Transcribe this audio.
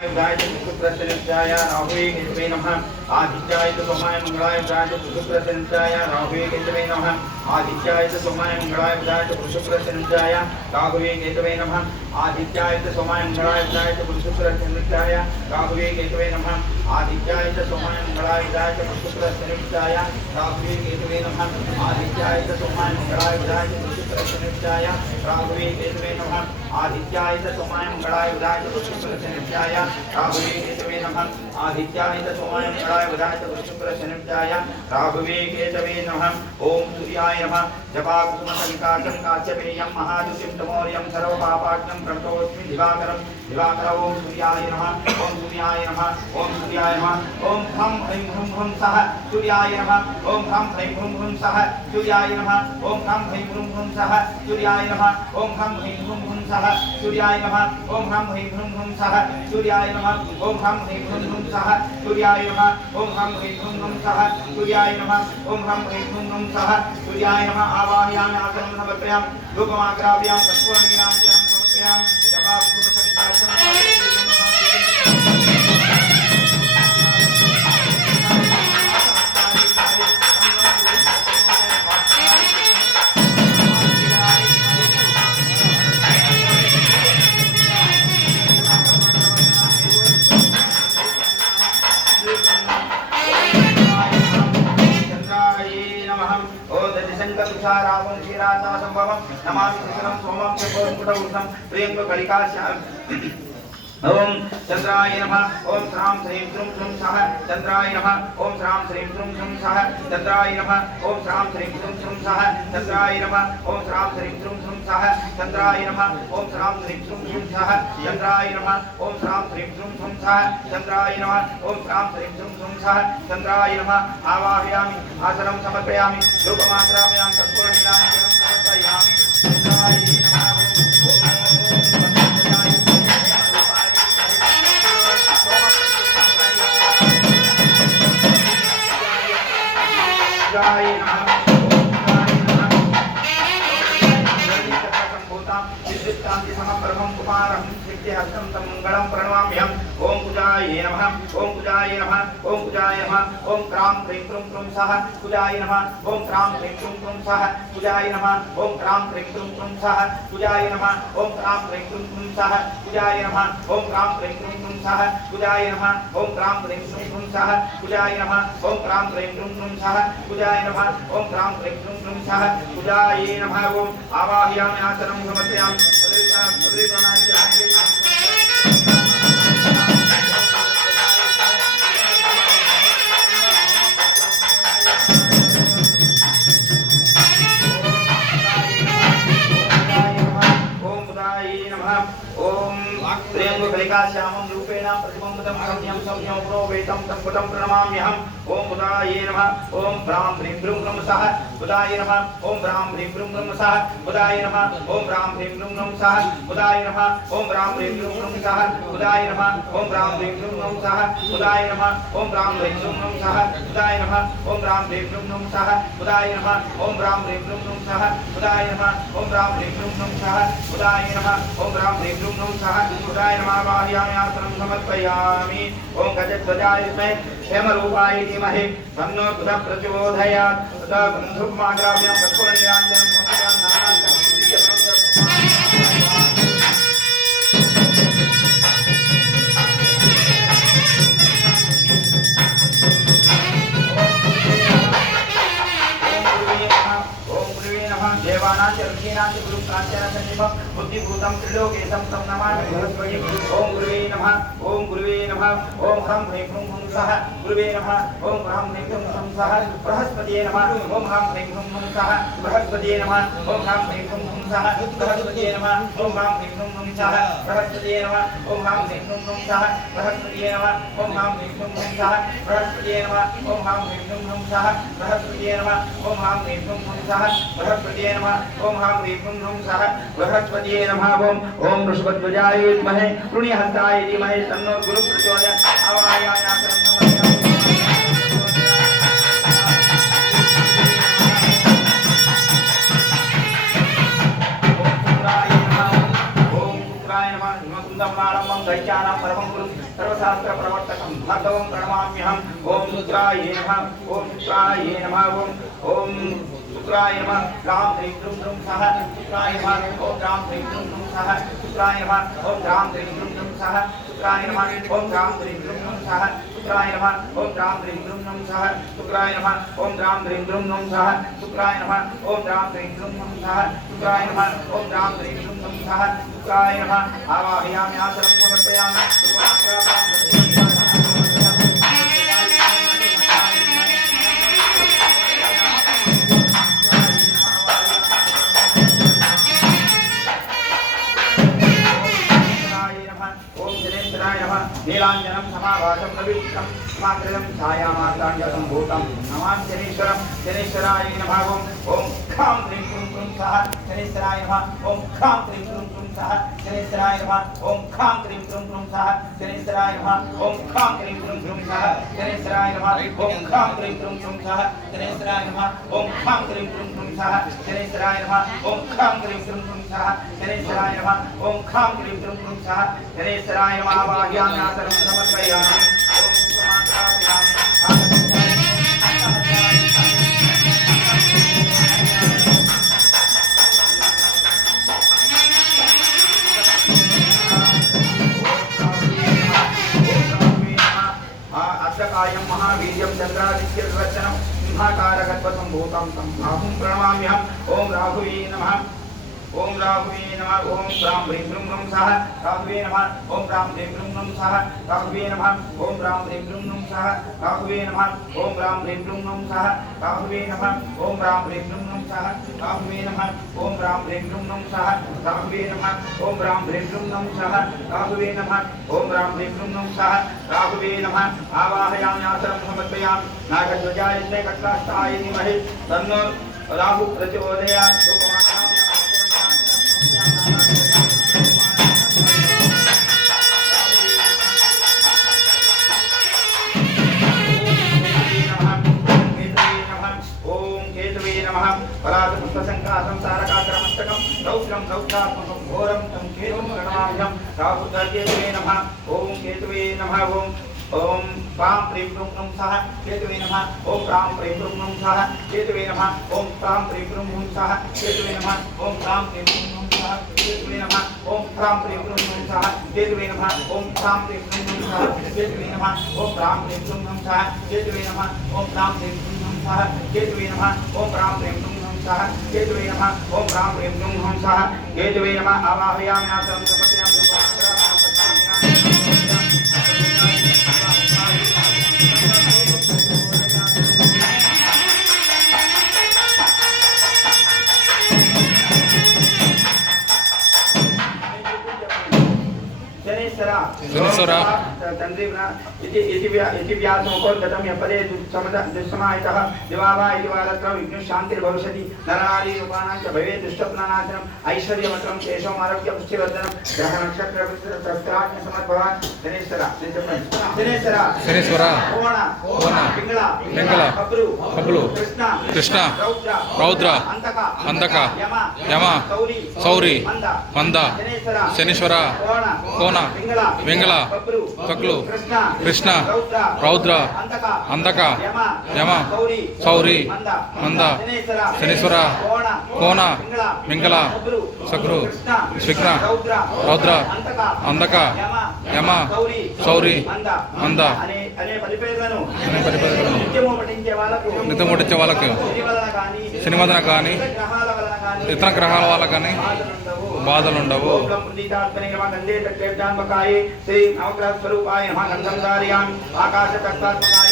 सुप्रसन्नाय राहुवे केतवे नमः आदित्याय सोमाय मंगलाय बुधाय सुप्रसन्नाय राहुवे केतवे नमः आदित्याय सोमाय मंगलाय बुधाय सुप्रसन्नाय राहुवे केतवे नमः आदित्याय सोमाय मंगलाय बुधाय सुप्रसन्नाय राहुवे केतवे नमः आदित्याय सोमाय मंगलाय बुधाय सुप्रसन्नाय राहुवे केतवे नमः आदित्याय सोमाय मंगलाय बुधाय सुप्रसन्नाय राहुवे केतवे नमः आदित्याय सोमाय मंगलाय बुधाय सुप्रसन्नाय राहुवे केतवे नमः आदित्याय सोमाय मंगलाय बुधाय सुप्रसन्नाय राहुवे केतवे नमः ओम सूर्याय नमः जपाकुसुमसंकाशं काच्यपेयं महादुषिं तमोर्यं सर्वपापाग्नं प्रणतोऽस्मि दिवाकरं दिवाकर ओम सूर्याय नमः ओम सूर्याय नमः ओम सूर्याय नमः ओम ह्रं ह्रीं ह्रूं ह्रूं सः सूर्याय नमः ओम ह्रं ह्रीं ह्रूं ह्रूं सः सूर्याय नमः ओम ह्रं ह्रीं ह्रूं ह्रूं सः सूर्याय नमः ओम ह्रं ह्रीं ह्रूं ह्रूं सः सूर्याय नमः ओम ह्रं ह्रीं ह्रूं ह्रूं सः सूर्याय नमः ओम ह्रं ह्रीं ह्रूं ह्रूं सः सूर्याय नमः ओम ह्रं ह्रीं ह्रूं ह्रूं सः सूर्याय नमः ओम ह्रं ह्रीं ह्रूं ह्रूं सः सूर्याय नमः आवाहयामि आसनं समर्पयामि धूपमाग्रापयामि कर्पूरनीराञ्जनं समर्पयामि जपाकुसुमसंकाशं रामं क्षीराता संभवं नमामि कृष्णं सोमं चकोत्कुटौषधं प्रियं कलिकाश्याम ओम चंद्राय नमः ओम श्रां श्रीं श्रूं श्रूं सः चंद्राय नमः ओम श्रां श्रीं श्रूं श्रूं सः चंद्राय नमः ओम श्रां श्रीं श्रूं श्रूं सः चंद्राय नमः ओम श्रां श्रीं श्रूं श्रूं सः चंद्राय नमः ओम श्रां श्रीं श्रूं श्रूं सः चंद्राय नमः ओम श्रां श्रीं श्रूं श्रूं सः चंद्राय नमः ओम श्रां श्रीं श्रूं श्रूं सः चंद्राय नमः आवाहयामि आसनं समर्पयामि धूपमाग्रापयामि कर्पूरनीराञ्जनं समर्पयामि चंद्राय नमः जय नमः विद्युत्कांति समप्रभं कुमारं सिद्धिहस्तं तं मंगलं प्रणमाम्यहम् ओम कुजाय नमः ओम कुजाय नमः ओम कुजाय नमः ओम क्रां क्रीं क्रूं क्रूं सः कुजाय नमः ओम क्रां क्रीं क्रूं क्रूं सः कुजाय नमः ओम क्रां क्रीं क्रूं क्रूं सः कुजाय नमः ओम क्रां क्रीं क्रूं क्रूं सः कुजाय नमः ओम क्रां क्रीं क्रूं क्रूं सः कुजाय नमः ओम क्रां क्रीं क्रूं क्रूं सः कुजाय नमः ओम क्रां क्रीं क्रूं क्रूं सः कुजाय नमः ओम क्रां क्रीं क्रूं क्रूं सः कुजाय नमः ओम आवाहयामि आसनं समर्पयामि प्रणामि करामि श्यामं रूपेण प्रतिबिंबितं सौम्यं सौम्यं प्रोवेतं तं पुटं प्रणमाम्यहम् ओम बुधाय नमः ओम ब्रां ह्रीं ह्रूं ह्रूं सः बुधाय नमः ओम ब्रां ह्रीं ह्रूं ह्रूं सः बुधाय नमः ओम ब्रां ह्रीं ह्रूं ह्रूं सः बुधाय नमः ओम ब्रां ह्रीं ह्रूं ह्रूं सः बुधाय नमः ओम ब्रां ह्रीं ह्रूं ह्रूं सः बुधाय नमः ओम ब्रां ह्रीं ह्रूं ह्रूं सः बुधाय नमः ओम ब्रां ह्रीं ह्रूं ह्रूं सः बुधाय नमः ओम ब्रां ह्रीं ह्रूं ह्रूं सः बुधाय नमः ओम ब्रां ह्रीं ह्रूं ह्रूं सः बुधाय नमः ओम ब्रां ह्रीं ह्रूं ह्रूं सः बुधाय नमः आवाहयामि आसनं समर्पयामि ओम गजध्वजाय विद्महे हेमरूपाय धीमहि तन्नो बुधः प्रचोदयात् तदा धूपमाग्रापयामि कर्पूरनीराञ्जनं समर्पयामि नानाविधं देवानां गुरुकांचनसन्निभं बुद्धिभूतं त्रिलोकेशं तं नमामि बृहस्पति ओम गुरुवे नमः ओम गुरुवे नमः ओम ह्रं ह्रीं ह्रूं ह्रूं सः गुरुवे नमः ओम ह्रं ह्रीं ह्रूं ह्रूं सः बृहस्पतिये नमः ओम ह्रं ह्रीं ह्रूं ह्रूं सः बृहस्पतिये नमः ओम ह्रं ह्रीं ह्रूं ह्रूं सः बृहस्पतिये नमः ओम ह्रं ह्रीं ह्रूं ह्रूं सः बृहस्पतिये नमः ओम ह्रं ह्रीं ह्रूं ह्रूं सः बृहस्पतिये नमः ओम ह्रं ह्रीं ह्रूं ह्रूं सः बृहस्पतिये नमः ओम ह्रं ह्रीं ह्रूं ह्रूं सः बृहस्पतिये नमः ओम ह्रं ह्रीं ह्रूं ह्रूं सः बृहस्पतिये नमः ओम ह्रं ह्रीं ह्रूं ह्रूं सः बृहस्पतिये नमः ओम वृषभध्वजाय विद्महे वृणीहस्ताय धीमहि तन्नो गुरुः प्रचोदयात् आवाहयामि आसनं समर्पयामि ओम शुक्राय नमः सर्वधर्मालम्बं दैत्यानां परमं गुरुं सर्वशास्त्रप्रवर्तकं भार्गवं प्रणमाम्यहम् ॐ रुद्राय नमः ॐ शुक्राय नमः ॐ शुक्राय नमः राम ह्रीं क्रूं क्रूं सः शुक्राय नमः ॐ राम ह्रीं क्रूं क्रूं सः शुक्राय नमः ॐ राम ह्रीं क्रूं क्रूं सः शुक्राय नमः ॐ राम ह्रीं क्रूं क्रूं सः शुक्राय नमः ॐ राम ह्रीं क्रूं क्रूं सः शुक्राय नमः ॐ राम ह्रीं क्रूं क्रूं सः शुक्राय नमः ॐ राम ह्रीं क्रूं क्रूं सः शुक्राय नमः ॐ राम ह्रीं क्रूं क्रूं सः शुक्राय नमः आवाहयामि आसनं समर्पयामि नीलांजनं समाभासं नवीनं समाकृतं छायामार्ताण्डसम्भूतं नमामि शनीश्वरं शनीश्वराय नमः ॐ खां ह्रीं क्रूं क्रूं सः शनीश्वराय नमः ॐ खां ह्रीं क्रूं क्रूं सः शनीश्वराय नमः ॐ खां ह्रीं क्रूं क्रूं सः शनीश्वराय नमः ॐ खां ह्रीं क्रूं क्रूं सः शनीश्वराय नमः ॐ खां ह्रीं क्रूं क्रूं सः शनीश्वराय नमः ॐ खां ह्रीं क्रूं क्रूं सः शनीश्वराय नमः ॐ खां ह्रीं क्रूं क्रूं सः शनीश्वराय नमः ॐ खां ह्रीं क्रूं क्रूं सः शनीश्वराय नमः आवाहयामि आसनं समर्पयामि ॐ समाप्यामि अष्टकायं महावीर्यं चन्द्रादित्यदर्शनं सिंहाकारगत्वसम्भूतं तं राहुं प्रणमाम्यहम् ॐ राहुवे नमः ओम राघवे नमः ओम राम ह्रीं क्रूं क्रूं सः राघवे नमः ओम राम ह्रीं क्रूं क्रूं सः राघवे नमः ओम राम ह्रीं क्रूं क्रूं सः राघवे नमः ओम राम ह्रीं क्रूं क्रूं सः राघवे नमः ओम राम ह्रीं क्रूं क्रूं सः राघवे नमः ओम राम ह्रीं क्रूं क्रूं सः राघवे नमः ओम राम ह्रीं क्रूं क्रूं सः राघवे नमः ओम राम ह्रीं क्रूं क्रूं सः राघवे नमः आवाहयामि आसनं समर्पयामि नागध्वजाय कट्टास्थाय धीमहि तन्नो राहु प्रचोदयात् परातपुष्पसङ्कासं तारकाग्रमस्तकं रौद्रं रौद्रात्मकं घोरं तं केतुं प्रणमाम्यहं राहुकेतवे नमः ॐ केतवे नमः ॐ प्रां प्रीं प्रूं प्रूं सः केतवे नमः ॐ प्रां प्रीं प्रूं प्रूं सः केतवे नमः ॐ प्रां प्रीं प्रूं प्रूं सः केतवे नमः ॐ प्रां प्रीं प्रूं प्रूं सः केतवे नमः ॐ प्रां प्रीं प्रूं प्रूं सः केतवे नमः ॐ प्रां प्रीं प्रूं प्रूं सः केतवे नमः ॐ प्रां प्रीं प्रूं प्रूं सः केतवे नमः ॐ प्रां प्रीं प्रूं प्रूं सः केतवे नमः ॐ प्रां प्रीं प्रूं सः केतवे नमः ॐ प्रां प्रीं प्रूं सः केतवे नमः आवाहयामि आसनं समर्पयामि तंद्री इति व्यासमुखोद्गतं यपदे दुःसमाहितः दिवावा इति वादत्र विघ्नशान्तिर्भविष्यति नरनारी रूपाणां च भवेत् दुष्टप्नानाशनम् ऐश्वर्यमत्रं केशवम् आरोग्यपुष्टिवर्धनं ग्रहनक्षत्रशस्त्राज्ञ समर्पवान् शनेश्वर कोण पिंगला कब्रू कृष्ण रौद्र अंधक यम सौरी मंद शनीश्वर कोण पिंगला कक्लू कृष्ण रौद्र अंधक यम सौरी मंद शनीश्वर कोण पिंगल सक्रू विघ्न रौद्र अंधक यम सौरी मंद అనే పరిపేర్లను నిత్యము పఠించే వాళ్ళకు శని వలన కానీ ఇతర గ్రహాల వల్ల కానీ బాధలు ఉండవు. శ్రీ నవగ్రహ స్వరూపాయ నమః గంధం ధారయామి ఆకాశ తత్వాత్మకాయ